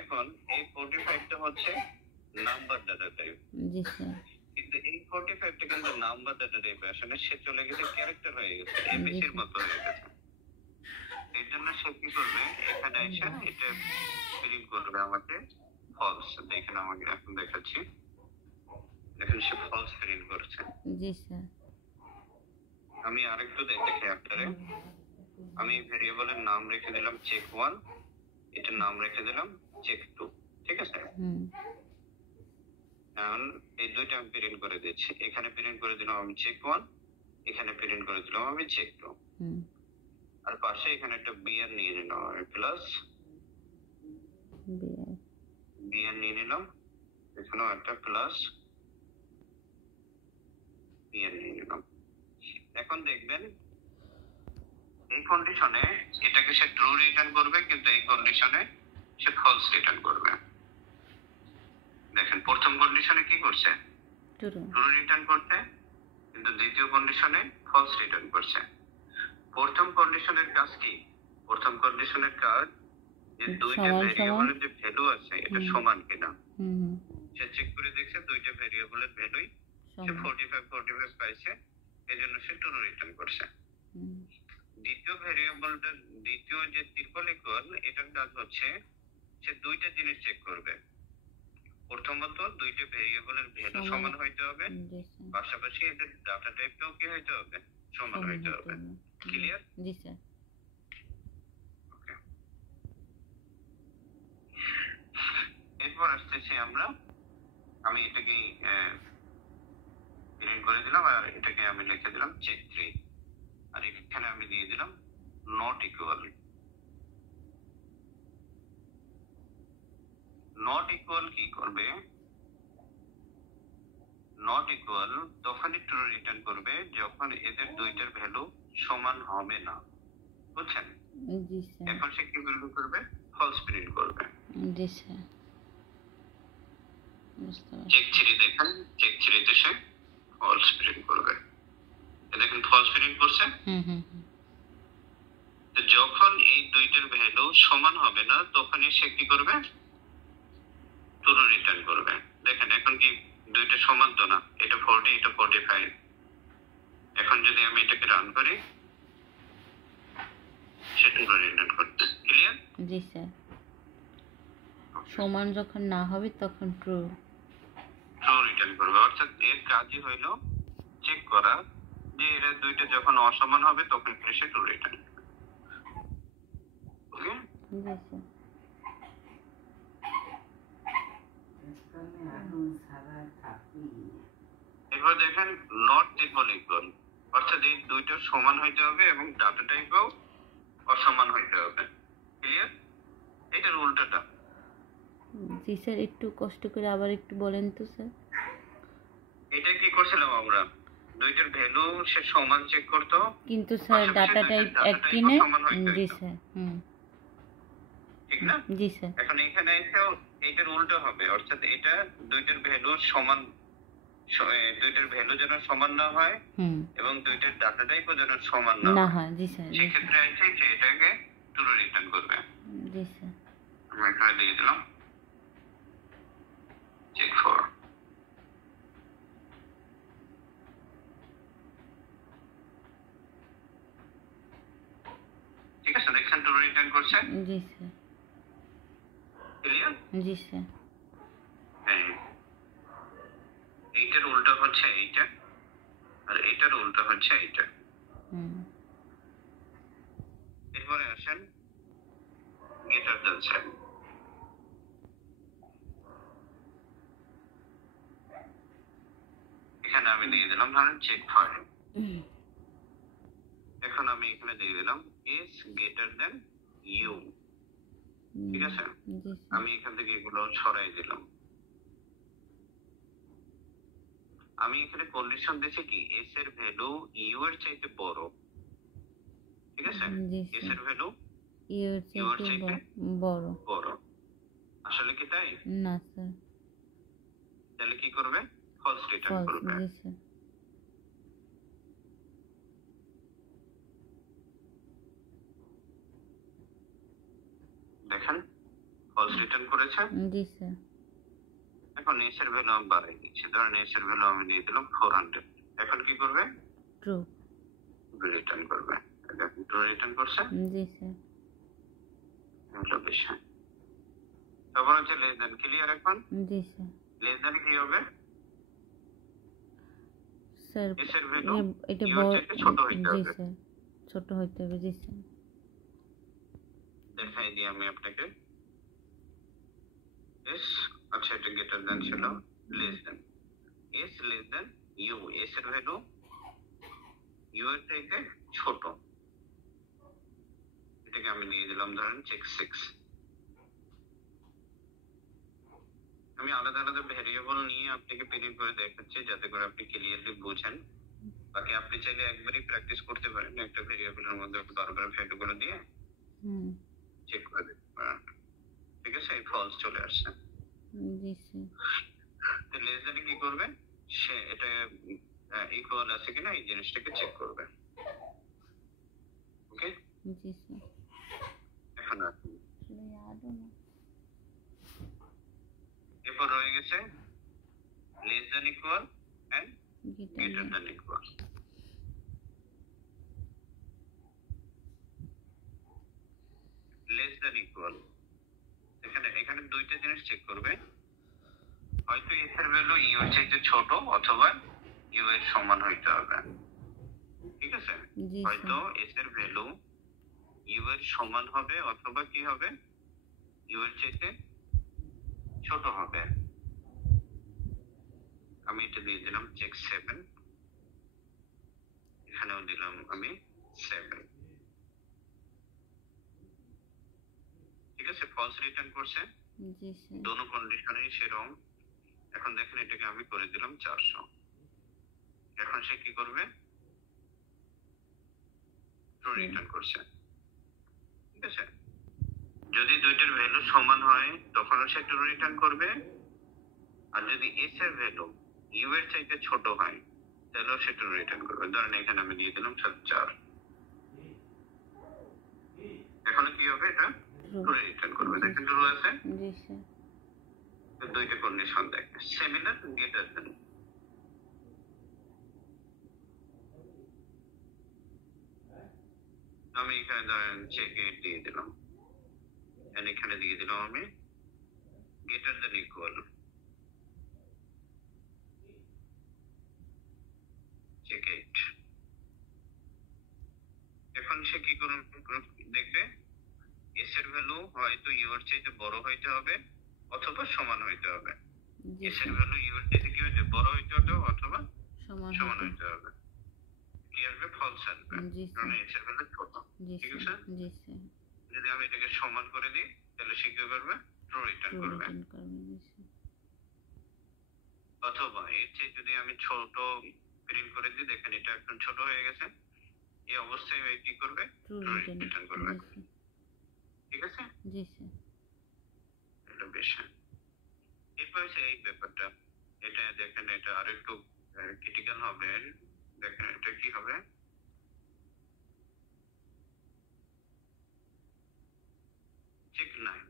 এখন এই 45টা হচ্ছে নাম্বার ডাটা টাইপ। জি স্যার। কিন্তু এই 45টা কিন্তু নাম্বার ডাটা টাইপ আসলে সে চলে গেছে ক্যারেক্টার হয়ে গেছে, এবিসির মতো হয়ে গেছে। এর জন্য সে কি করবে, এখানে এসে এটা প্রিন্ট করবে আমাকে ফলস। দেখেন আমাকে এখন দেখাচ্ছি, দেখেন সে ফলস প্রিন্ট করছে। জি স্যার। আমি আরেকটু দেখি আপনারে, আমি ভেরিয়েবলের নাম রেখে দিলাম চেক1, এটার নাম রেখে দিলাম চেক2। ঠিক আছে। এখন এই দুইটা আমি প্রিন্ট করে দিচ্ছি, এখানে প্রিন্ট করে দিলাম আমি চেক1, এখানে প্রিন্ট করে দিলাম আমি চেক2, আর পাশে এখানে একটা বিআর নিয়ে নিলাম আমি, প্লাস বিআর নিয়ে নিলাম, এখানেও একটা প্লাস বিআর নিয়ে নিলাম। এখন দেখবেন এই কন্ডিশনে এটাকে সে ট্রু রিটার্ন করবে, কিন্তু এই কন্ডিশনে সে ফলস রিটার্ন করবে। দেখেন প্রথম কন্ডিশনে কি করছে, ট্রু রিটার্ন করতে, কিন্তু দ্বিতীয় কন্ডিশনে ফলস রিটার্ন করছে। প্রথম কন্ডিশনের কাজ কি, প্রথম কন্ডিশনের কাজ যে দুইটা ভেরিয়েবলের যে ভ্যালু আছে এটা সমান কিনা, সে চেক করে দেখছে দুইটা ভেরিয়েবলের ভ্যালুই সে 45 পাইছে, এজন্য সে ট্রু রিটার্ন করছে। দ্বিতীয় ভেরিয়েবলটা, দ্বিতীয় যে ট্রিপল ইকুয়াল, এটার কাজ হচ্ছে সে দুইটা জিনিস চেক করবে। প্রথমত দুইটা ভেরিয়েবলের ভ্যালু সমান হইতে হবে, পাশাপাশি এদের ডাটা টাইপটাও কি হইতে হবে, সমান হইতে হবে। ক্লিয়ার? জি স্যার। এরপর আসতেছি আমরা, আমি এটাকে প্রিন্ট করে দিলাম, আর এটাকে আমি লিখে দিলাম চেক3, আর এখানে আমি দিয়ে দিলাম নট ইকুয়াল। নট ইকুয়াল কি করবে, নট ইকুয়াল তখনই ট্রু রিটার্ন করবে যখন এদের দুইটার ভ্যালু সমান হবে না, বুঝছেন? জি স্যার। এখন সে কি প্রিন্ট করবে, ফলস প্রিন্ট করবে। জি স্যার, বুঝতে পারছি। চেক3 দেখেন, চেক3 তে সে ফলস প্রিন্ট করবে, দেখেন ফলস প্রিন্ট করছে। তো যখন এই দুইটার ভ্যালু সমান হবে না তখনই সে কি করবে, ট্রু রিটার্ন করবে। দেখেন এখন কি দুইটা সমান তো না, এটা 40 এটা 45। এখন যদি আমি এটাকে রান করি সে ট্রু রিটার্ন করতে। ক্লিয়ার? জি স্যার। সমান যখন না হবে তখন ট্রু রিটার্ন করবে। অর্থাৎ এর কাজই হইল চেক করা যে এরা দুইটা যখন অসমান হবে তখন সে ট্রু রিটার্ন করবে। ওকে? জি স্যার। এবার দেখেন নট ইকুয়াল ইকুয়াল, অর্থাৎ এই দুইটা সমান হইতে হবে এবং ডাটা টাইপও অসমান হইতে হবে। ক্লিয়ার? এটার উল্টাটা। জি স্যার, একটু কষ্ট করে আবার একটু বলেন তো স্যার। এটা কি করছিলাম আমরা, দুইটার ভ্যালু সে সমান চেক করতো, কিন্তু স্যার ডাটা টাইপ এক কিনে। জি স্যার। ঠিক না? জি স্যার। এখন এখানে এসেও এটার উল্টো হবে, অর্থাৎ এটা দুইটার ভ্যালু সমান, দুইটার ভ্যালু যেন সমান না হয় এবং দুইটার ডাটা টাইপও যেন সমান না হয়। জি স্যার। সেক্ষেত্রে আছে যে এটাকে ট্রু রিটার্ন করবে। জি স্যার। আমরা এখানে দিয়ে দিলাম চেক ফর। ঠিক আছে, দেখছেন ট্রু রিটার্ন করছে? জি স্যার। ক্লিয়ার? জি স্যার। হ্যাঁ, এইটার উল্টা হচ্ছে এইটা, আর এইটার উল্টা হচ্ছে এইটা। এরপরে আসেন গ্রেটার দ্যান সাইন। এখানে আমি দিয়ে দিলাম ধরেন চেক ফর। এখন আমি এখানে দিয়ে দিলাম ইজ গ্রেটার দ্যান ইউ। ঠিক আছে, আমি এখান থেকে এগুলো সরাই দিলাম। আমি এখানে কন্ডিশন দিয়েছি কি এস এর ভ্যালু ইউ এর চাইতে বড়। ঠিক আছে, এস এর ভ্যালু ইউ এর চাইতে বড়। আসলে কি তাই? না স্যার। তাহলে কি করবে? ফলস রিটার্ন করবে। জি স্যার। দেখেন ফলস রিটার্ন করেছে। জি স্যার। এখন এস এর ভ্যালু আমি বাড়াই দিচ্ছি, ধরেন এস এর ভ্যালু আমি দিয়ে দিলাম 400। এখন কি করবে? ট্রু রিটার্ন করবে। দেখেন ট্রু রিটার্ন করছে। জি স্যার। এটা বিষয়। তারপর হচ্ছে লেস দেন। ক্লিয়ার? এখন জি স্যার। লেস দেন কি হবে? স্যার এস এর ভ্যালু এটা ইউ এর চাইতে ছোট হইতে হবে। জি স্যার, ছোট হইতে হবে। জি স্যার। দেখাই দিই আমি আপনাকে। এস, আচ্ছা এটা গ্রেটার দ্যান ছিল, less than. S less than U, S এর ভ্যালু ইউ এর চাইতে ছোট। এটাকে আমি দিয়ে দিলাম ধরেন চেক 6। আমি আলাদা আলাদা ভেরিয়েবল নিয়ে আপনাকে প্রিন্ট করে দেখাচ্ছি যাতে করে আপনি ক্লিয়ারলি বুঝেন। বাকি আপনি চাইলে একবারই প্র্যাকটিস করতে পারেন, একটা ভেরিয়েবলের মধ্যে বারবার ভ্যালুগুলো দিয়ে চেক করে দেখতে পারেন। ঠিক আছে, ফলস চলে আসছে। জি স্যার। তো লেস দেন কি করবে? সে এটা ইকুয়াল আছে কিনা এই জিনিসটাকে চেক করবে। ওকে? জি স্যার। এখন এরপর রয়ে গেছে less than equal and greater than equal. Less than equal, এখানে দুইটা জিনিস চেক করবে, হয়তো এস এর ভ্যালু ইউ এর চাইতে ছোট অথবা ইউ এর সমান হইতে হবে। ঠিক আছে, হয়তো এস এর ভ্যালু ইউ এর সমান হবে অথবা কি হবে? ইউ এর চাইতে ছোট হবে। আমি এটা দিয়ে দিলাম চেক 7, এখানেও দিলাম আমি 7। ঠিক আছে, ফলস রিটার্ন করছে। জি স্যার। দোনো কন্ডিশনেই সেরকম। এখন দেখেন এটাকে আমি করে দিলাম 400। এখন সে কি করবে? ট্রু রিটার্ন করছে। ঠিক আছে, যদি দুইটার ভ্যালু সমান হয় তখন সে ট্রু রিটার্ন করবে, আর যদি এস এর ভ্যালু ইউ এর চাইতে ছোট হয় তাহলে সে ট্রু রিটার্ন করবে। ধরেন এখানে আমি দিয়ে দিলাম 4। এখন কি হবে? এটা ট্রু রিটার্ন করবে। দেখেন ট্রু আছে। জি স্যার। দুইটা কন্ডিশন দেখেন, সিমিলার, গ্রেটার দেন। আমি এখানে ধরেন চেক ইট দিয়ে দিলাম, এখানে দিয়ে দিলাম আমি greater than equal check it. এখন সে কি করুন দেখবে এস এর ভ্যালু হয়তো ইউ এর চাইতে বড় হইতে হবে অথবা সমান হইতে হবে। এস এর ভ্যালু ইউ এর চাইতে কি হইতে বড় হইতে হবে অথবা সমান হইতে হবে। কি আসবে? ফলস আসবে, কারণ এস এর ভ্যালু ছোট। ঠিক আছে, যদি আমি এটাকে সমান করে দিই তাহলে সে কি করবে? ট্রু রিটার্ন করবে। অথবা এর চেয়ে যদি আমি ছোট প্রিন্ট করে দিই, দেখেন এটা এখন ছোট হয়ে গেছে, এই অবস্থায় কি করবে? ট্রু রিটার্ন করবে। ঠিক আছে, জি স্যার, এটা বেশ। এরপর এই ব্যাপারটা, এটা দেখেন এটা আরেকটু ক্রিটিক্যাল হবে। দেখেন এটা কি হবে? চেক 9।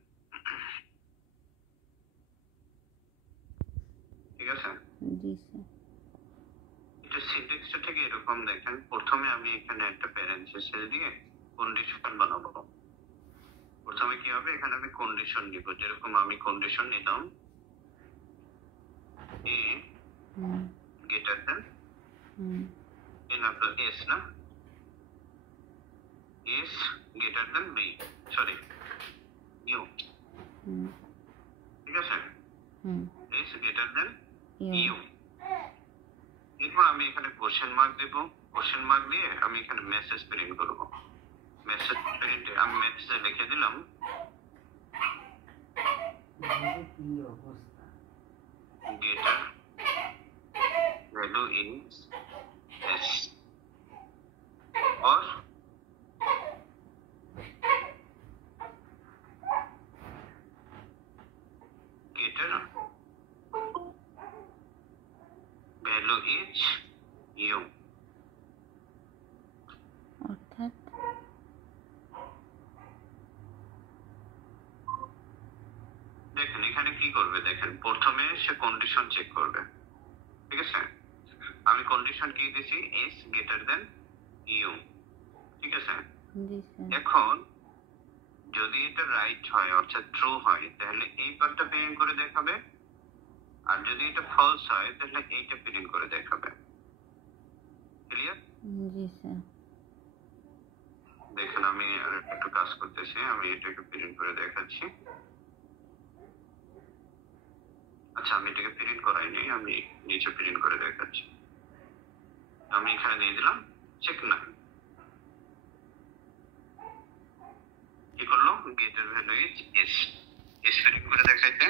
ঠিক আছে, জি স্যার। এটা সিনট্যাক্সটা ঠিক এরকম দেখেন, প্রথমে আমি এখানে একটা প্যারেনথেসিস দিয়ে কন্ডিশন বানাবো। প্রথমে কি হবে? এখানে আমি কন্ডিশন নিব, যেরকম আমি কন্ডিশন নিলাম এ গ্রেটার দেন এন আপনার এস না, S greater than B, sorry U. ঠিক আছে, এস গ্রেটার দেন ইউ। এরপর আমি এখানে কোশ্চেন মার্ক দেব, কোশ্চেন মার্ক দিয়ে আমি এখানে মেসেজ প্রিন্ট করব। মেসেজ প্রিন্টে আমি মেসেজে লিখে দিলাম getter value is s or getter value is u। অর্থাৎ দেখেন এখানে কি করবে, দেখেন প্রথমে সে কন্ডিশন চেক করবে। ঠিক আছে, আমি কন্ডিশন কি দিছি? s greater than U. ঠিক আছে, এখন যদি এটা রাইট হয় অর্থাৎ ট্রু হয় তাহলে এই পার্টটা প্রিন্ট করে দেখাবে, আর যদি এটা ফলস হয় তাহলে এইটা প্রিন্ট করে দেখাবে। ক্লিয়ার? জি স্যার। দেখেন আমি আর একটু কাজ করতেছি, আমি এটাকে প্রিন্ট করে দেখাচ্ছি। আচ্ছা, আমি এটাকে প্রিন্ট করাইনি, আমি নিচে প্রিন্ট করে দেখাচ্ছি। আমি এখানে দিয়ে দিলাম চেক 9। কি করলো? গেটের value is S, S print করে দেখাইতে।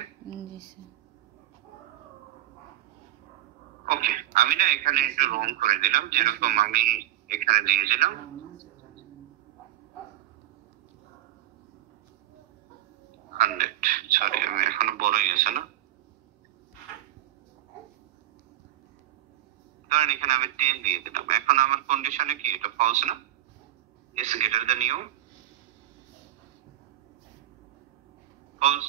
জি স্যার। ওকে, আমি না এখানে একটু রং করে দিলাম, যেরকম আমি এখানে দিয়েছিলাম 100। সরি, আমি এখনো বড়ই আছে না, ধরেন এখানে আমি 10 দিয়ে দিলাম। এখন আমার কন্ডিশনে কি এটা ফলস না? S greater than U, false.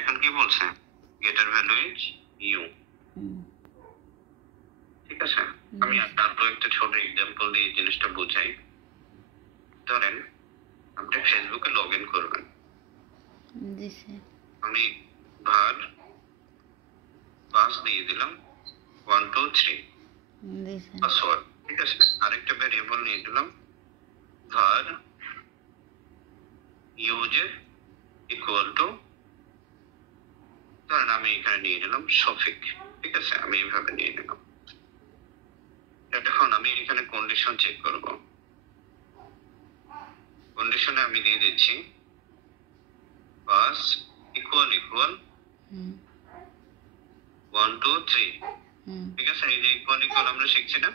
এখন কি বলছে? Greater value is U. ঠিক আছে, আমি আরো একটা ছোট এক্সাম্পল দিয়ে এই জিনিসটা বুঝাই। ধরেন আপনি ফেসবুকে লগ ইন করবেন, আমি var পাস দিয়ে দিলাম 1 2 3 পাসওয়ার্ড। ঠিক আছে, আরেকটা ভ্যারিয়েবল নিয়ে দিলাম var user ইকুয়াল টু, ধরেন আমি এখানে নিয়ে নিলাম শফিক। ঠিক আছে, আমি এইভাবে নিয়ে নিলাম। এখন আমি এখানে কন্ডিশন চেক করব। কন্ডিশনে আমি দিয়ে দিচ্ছি পাস ইকুয়াল ইকুয়াল 1 2 3। ঠিক আছে, এই যে ইকুয়াল ইকুয়াল আমরা শিখছি না?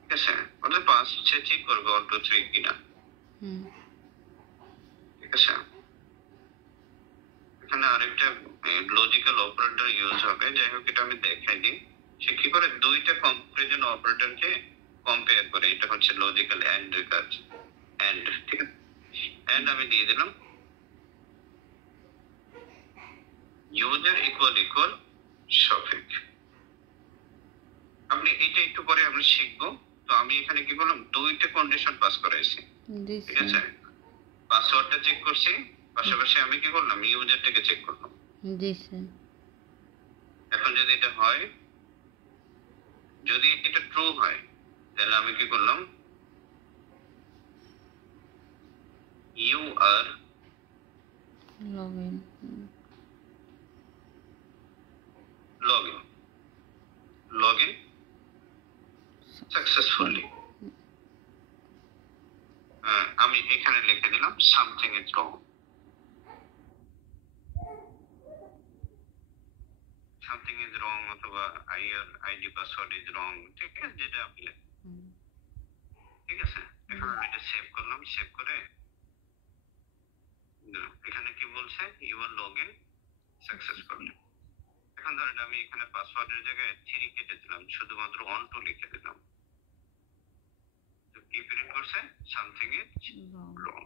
ঠিক আছে, মানে পাস চেক করব 1 2 3 কিনা। ঠিক আছে, এখানে আরেকটা লজিক্যাল অপারেটর ইউজ হবে। যাই হোক, এটা আমি দেখাই দিই। সে কি করে? দুইটা কম্পারিজন অপারেটরকে কম্পেয়ার করে, এটা হচ্ছে লজিক্যাল এন্ড এর কাজ। এন্ড, ঠিক আছে, এন্ড আমি দিয়ে দিলাম ইউজার ইকুয়াল ইকুয়াল শফিক। আপনি এটা একটু পরে আমরা শিখবো। তো আমি এখানে কি করলাম, দুইটা কন্ডিশন পাস করাইছি, জি ঠিক স্যার। আছে? পাসওয়ার্ডটা চেক করছি, পাশাপাশি আমি কি করলাম, ইউজারটাকে চেক করলাম। জি স্যার। এখন যদি এটা হয়, যদি এটা ট্রু হয়, তাহলে আমি কি করলাম, you are log in. Log in, log in successfully. আমি এখানে লিখে দিলাম something is wrong, something is wrong, অথবা আইডি পাসওয়ার্ড ইজ রং, ঠিক আছে, যেটা আপনি ঠিক আছে। এখন আমি এটা সেভ করলাম, সেভ করে এখানে কি বলছে, ইউর লগ ইন সাকসেসফুলি। এখন ধরেন আমি এখানে পাসওয়ার্ডের জায়গায় 3 কেটে দিলাম, শুধুমাত্র অন টু লিখে দিলাম। তো কি প্রিন্ট করছে, সামথিং ইজ রং,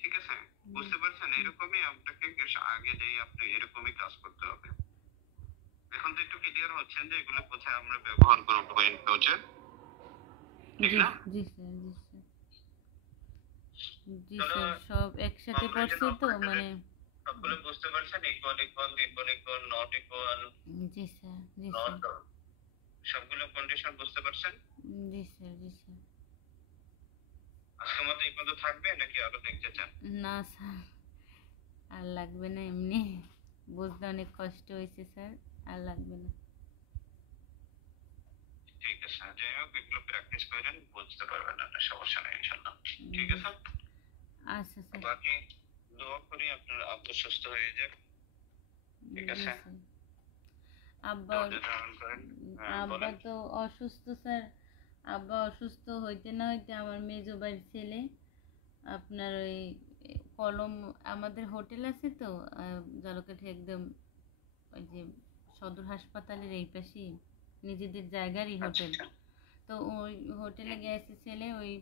ঠিক আছে। বুঝতে পারছেন? এরকমই আপনাকে আগে যেই আপনি এরকমই কাজ করতে হবে। এখন তো একটু ক্লিয়ার হচ্ছেন যে এগুলো কোথায় আমরা ব্যবহার করবো ইন ফিউচার, ঠিক জি না? জি স্যার। জি স্যার, সব একসাথে পড়ছে তো মানে। সবগুলো বুঝতে পারছেন, equal equal, equal equal, not equal, G sir. G not, sir. সবগুলো কন্ডিশন বুঝতে পারছেন? জি স্যার। জি স্যার। আজকের মতো এই পর্যন্ত থাকবে নাকি আরো দেখতে চান? না স্যার, আর লাগবে না, এমনি বুঝতে অনেক কষ্ট হয়েছে স্যার, আর লাগবে না। ঠিক আছে, যাই হোক, এগুলো প্র্যাকটিস করেন, বুঝতে পারবেন, আপনার সমস্যা নেই ইনশাল্লাহ, ঠিক আছে। আচ্ছা স্যার। বাকি দোয়া করি আপনার আব্বু সুস্থ হয়ে যাক, ঠিক জি আছে। স্যার। আব্বা ধৈর্য ধারণ করেন। আব্বা বলেন। তো অসুস্থ স্যার। আব্বা অসুস্থ হইতে না হইতে আমার মেজো ভাইয়ের ছেলে আপনার ওই কলম, আমাদের হোটেল আছে তো জলকাঠি একদম, ওই যে সদর হাসপাতালের এই পাশেই নিজেদের জায়গারই আচ্ছা হোটেল। আচ্ছা। তো ওই হোটেলে গেছে ছেলে, ওই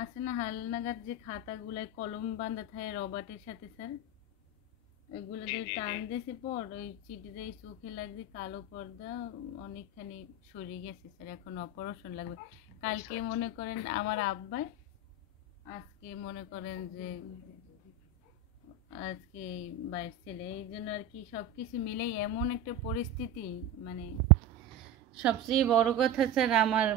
আছে না হালনাগাদ যে খাতাগুলায় কলম বাঁধা থাকে রবার্টের সাথে স্যার, ওইগুলো জি দিয়ে জি টান জি। দিয়েছে পর ওই চিঠিতে চোখে লাগছে কালো পর্দা, অনেকখানি সরে গেছে স্যার, এখন অপারেশন লাগবে। কালকে মনে করেন আমার আব্বাই, আজকে মনে করেন যে আজকে বাইরের ছেলে, এই জন্য আর কি সব কিছু মিলেই এমন একটা পরিস্থিতি, মানে সবচেয়ে বড় কথা স্যার আমার